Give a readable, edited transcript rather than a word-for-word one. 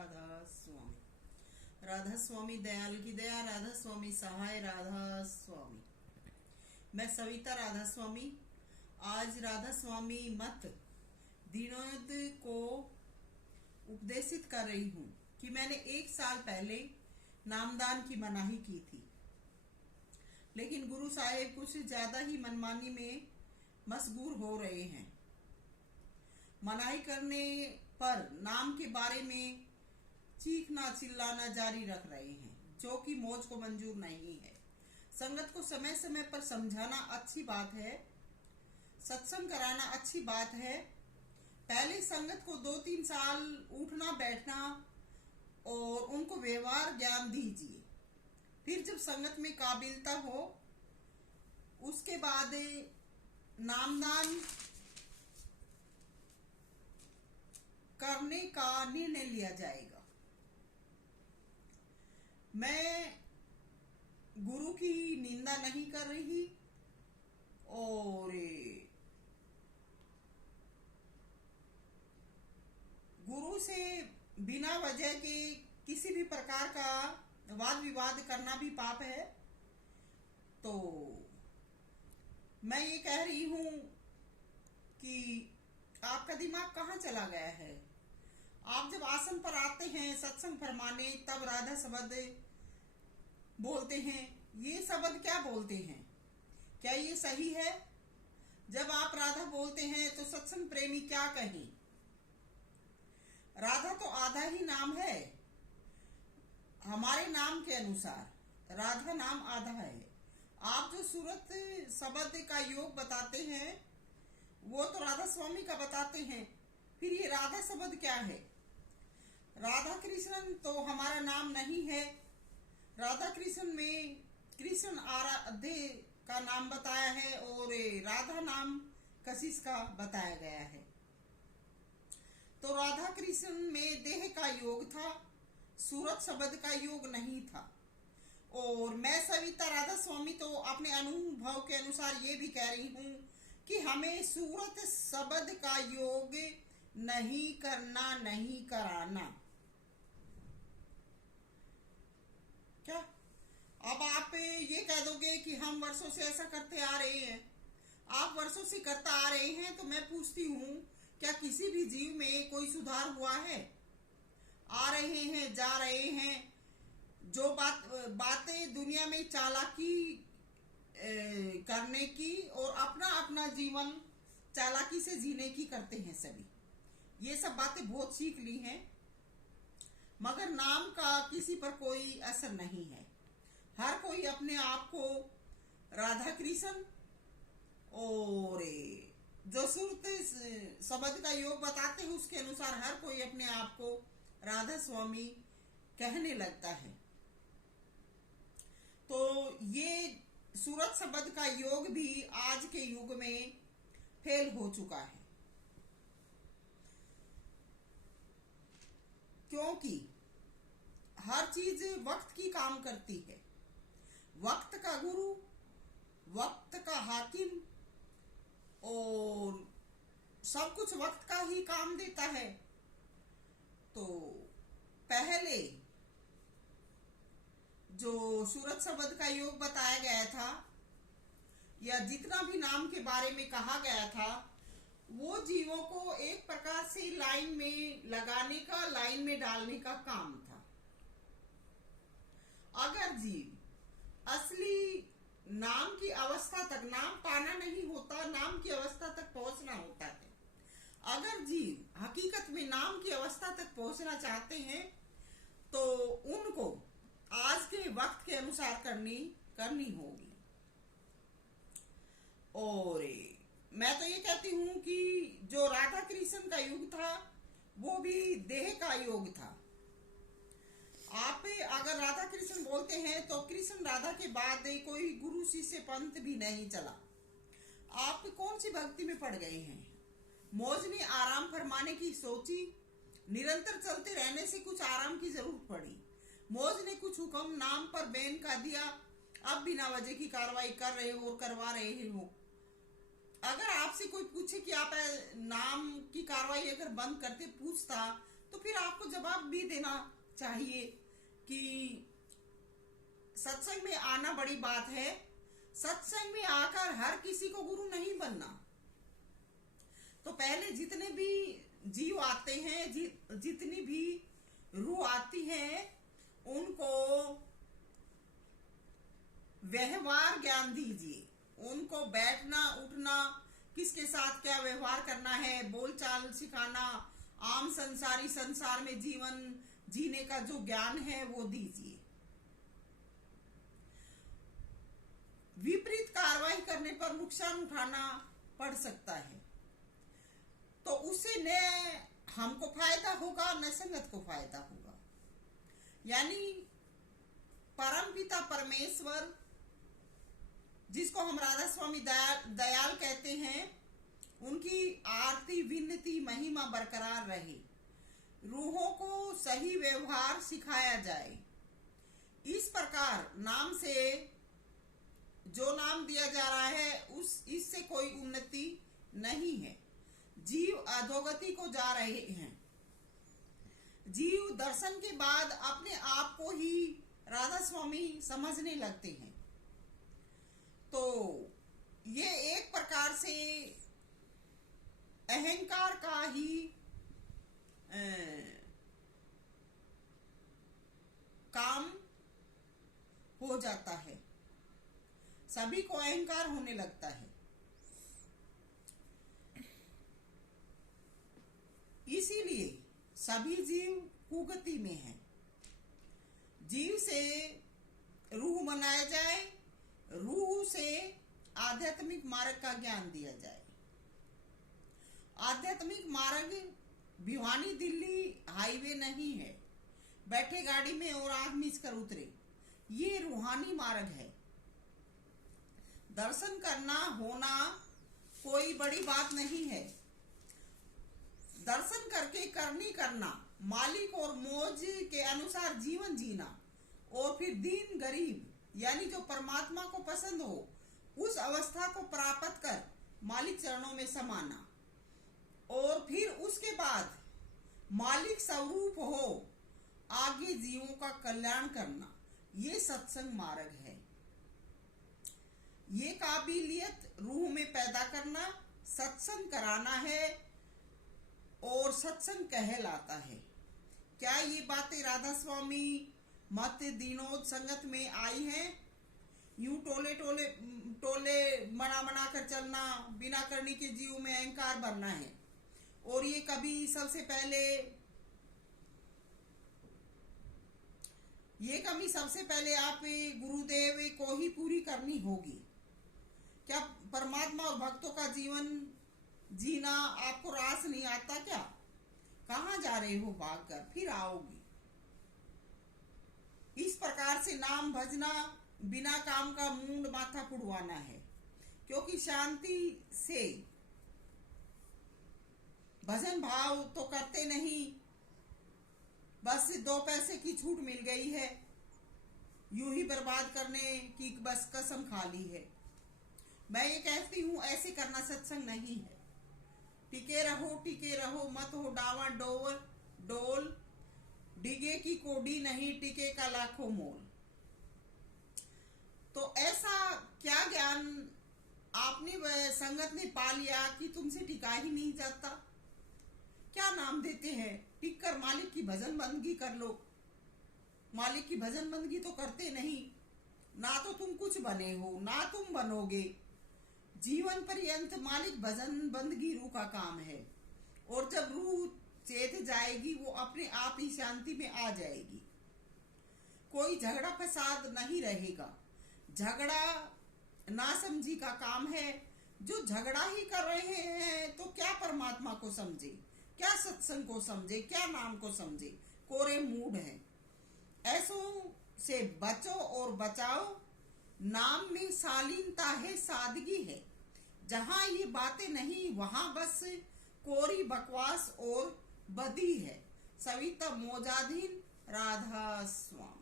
राधा स्वामी। राधा स्वामी दयाल की दया, राधा स्वामी सहाय, राधा स्वामी। मैं सविता राधा स्वामी आज राधा स्वामी मत दीनोद को उपदेशित कर रही हूँ कि मैंने 1 साल पहले नामदान की मनाही की थी, लेकिन गुरु साहेब कुछ ज्यादा ही मनमानी में मशगूल हो रहे हैं। मनाही करने पर नाम के बारे में चीखना चिल्लाना जारी रख रहे हैं, जो कि मौज को मंजूर नहीं है। संगत को समय समय पर समझाना अच्छी बात है, सत्संग कराना अच्छी बात है। पहले संगत को 2-3 साल उठना बैठना और उनको व्यवहार ज्ञान दीजिए, फिर जब संगत में काबिलता हो उसके बाद नामदान करने का निर्णय लिया जाएगा। मैं गुरु की निंदा नहीं कर रही और गुरु से बिना वजह के किसी भी प्रकार का वाद विवाद करना भी पाप है। तो मैं ये कह रही हूं कि आपका दिमाग कहाँ चला गया है। आप जब आसन पर आते हैं सत्संग फरमाने, तब राधा शब्द बोलते हैं। ये शब्द क्या बोलते हैं, क्या ये सही है? जब आप राधा बोलते हैं तो सत्संग प्रेमी क्या कहें? राधा तो आधा ही नाम है। हमारे नाम के अनुसार राधा नाम आधा है। आप जो सूरत शब्द का योग बताते हैं वो तो राधा स्वामी का बताते हैं, फिर ये राधा शब्द क्या है? राधा कृष्ण तो हमारा नाम नहीं है। राधा कृष्ण में कृष्ण आराध्य का नाम बताया है और राधा नाम कशिश का बताया गया है। तो राधा कृष्ण में देह का योग था, सूरत शब्द का योग नहीं था। और मैं सविता राधा स्वामी तो अपने अनुभव के अनुसार ये भी कह रही हूँ कि हमें सूरत शब्द का योग नहीं करना, नहीं कराना। क्या अब आप ये कह दोगे कि हम वर्षों से ऐसा करते आ रहे हैं? आप वर्षों से करता आ रहे हैं तो मैं पूछती हूँ, क्या किसी भी जीव में कोई सुधार हुआ है? आ रहे हैं, जा रहे हैं, जो बातें दुनिया में चालाकी करने की और अपना अपना जीवन चालाकी से जीने की करते हैं सभी। ये सब बातें बहुत सीख ली हैं, मगर नाम का किसी पर कोई असर नहीं है। हर कोई अपने आप को राधा कृष्ण और जो सूरत शब्द का योग बताते हैं उसके अनुसार हर कोई अपने आप को राधा स्वामी कहने लगता है। तो ये सूरत शब्द का योग भी आज के युग में फेल हो चुका है, क्योंकि हर चीज वक्त की काम करती है। वक्त का गुरु, वक्त का हाकिम और सब कुछ वक्त का ही काम देता है। तो पहले जो सूरत शब्द का योग बताया गया था या जितना भी नाम के बारे में कहा गया था, वो जीवों को एक प्रकार से लाइन में लगाने का, लाइन में डालने का काम था। अगर जीव असली नाम की अवस्था तक, नाम पाना नहीं होता, नाम की अवस्था तक पहुंचना होता है। अगर जीव हकीकत में नाम की अवस्था तक पहुंचना चाहते हैं तो उनको आज के वक्त के अनुसार करनी होगी। और मैं तो ये कहती हूँ कि जो राधा कृष्ण का युग था वो भी देह का योग था। आप अगर राधा कृष्ण बोलते हैं तो कृष्ण राधा के बाद कोई गुरु शिष्य पंथ भी नहीं चला। आप कौन सी भक्ति में पड़ गए हैं? मौज ने आराम फरमाने की सोची, निरंतर चलते रहने से कुछ आराम की जरूरत पड़ी। मौज ने कुछ हुक्म नाम पर बैन का दिया, अब बिना वजह की कार्रवाई कर रहे हो और करवा रहे हो। अगर आपसे कोई पूछे कि आप नाम की कार्रवाई अगर बंद करते पूछता तो फिर आपको जवाब भी देना चाहिए कि सत्संग में आना बड़ी बात है। सत्संग में आकर हर किसी को गुरु नहीं बनना। तो पहले जितने भी जीव आते हैं, जितनी भी रूह आती है, उनको व्यवहार ज्ञान दीजिए। उनको बैठना उठना, किसके साथ क्या व्यवहार करना है, बोलचाल सिखाना, आम संसारी संसार में जीवन जीने का जो ज्ञान है वो दीजिए। विपरीत कार्रवाई करने पर नुकसान उठाना पड़ सकता है, तो उससे न हमको फायदा होगा न संगत को फायदा होगा। यानी परमपिता परमेश्वर, जिसको हम राधा स्वामी दयाल कहते हैं, उनकी आरती विनती महिमा बरकरार रहे। रूहों को सही व्यवहार सिखाया जाए। इस प्रकार नाम से, जो नाम दिया जा रहा है इससे कोई उन्नति नहीं है। जीव अधोगति को जा रहे हैं। जीव दर्शन के बाद अपने आप को ही राधा स्वामी समझने लगते हैं। तो ये एक प्रकार से अहंकार का ही काम हो जाता है। सभी को अहंकार होने लगता है। इसीलिए सभी जीव कुगति में हैं। जीव से रूह बनाया जाए, रूह से आध्यात्मिक मार्ग का ज्ञान दिया जाए। आध्यात्मिक मार्ग भिवानी दिल्ली हाईवे नहीं है, बैठे गाड़ी में और आंख मीच कर उतरे। ये रूहानी मार्ग है। दर्शन करना होना कोई बड़ी बात नहीं है। दर्शन करके करनी करना, मालिक और मौज के अनुसार जीवन जीना, और फिर दीन गरीब यानी जो परमात्मा को पसंद हो उस अवस्था को प्राप्त कर मालिक चरणों में समाना, और फिर उसके बाद मालिक स्वरूप हो आगे जीवों का कल्याण करना। ये सत्संग मार्ग है। ये काबिलियत रूह में पैदा करना सत्संग कराना है, और सत्संग कहलाता है। क्या ये बातें राधा स्वामी मत दीनोद संगत में आई हैं? यूं टोले मना कर चलना, बिना करने के जीव में अहंकार भरना है। और ये कभी सबसे पहले आप गुरुदेव को ही पूरी करनी होगी। क्या परमात्मा और भक्तों का जीवन जीना आपको रास नहीं आता क्या? कहाँ जा रहे हो भागकर, फिर आओगी। इस प्रकार से नाम भजना बिना काम का मूंड माथा पुड़वाना है, क्योंकि शांति से भजन भाव तो करते नहीं, बस 2 पैसे की छूट मिल गई है, यूं ही बर्बाद करने की बस कसम खा ली है। मैं ये कहती हूँ ऐसे करना सत्संग नहीं है। टिके रहो, मत हो डावा डोल, डिगे की कोडी नहीं, टिके का लाखों मोल। तो ऐसा क्या ज्ञान आपने संगत ने पा लिया कि तुमसे टिका ही नहीं जाता? क्या नाम देते हैं? टिक कर मालिक की भजन बंदगी कर लो। मालिक की भजन बंदगी तो करते नहीं। ना तो तुम कुछ बने हो, ना तुम बनोगे। जीवन पर्यंत मालिक भजन बंदगी रूह का काम है, और जब रूह चेत जाएगी वो अपने आप ही शांति में आ जाएगी। कोई झगड़ा फसाद नहीं रहेगा। झगड़ा नासमझी का काम है। जो झगड़ा ही कर रहे हैं तो क्या परमात्मा को समझे, क्या सत्संग को समझे, क्या नाम को समझे? कोरे मूड है। ऐसों से बचो और बचाओ। नाम में शालीनता है, सादगी है। जहां ये बातें नहीं वहां बस कोरी बकवास और बदी है। सविता मोजाधीन, राधा स्वामी।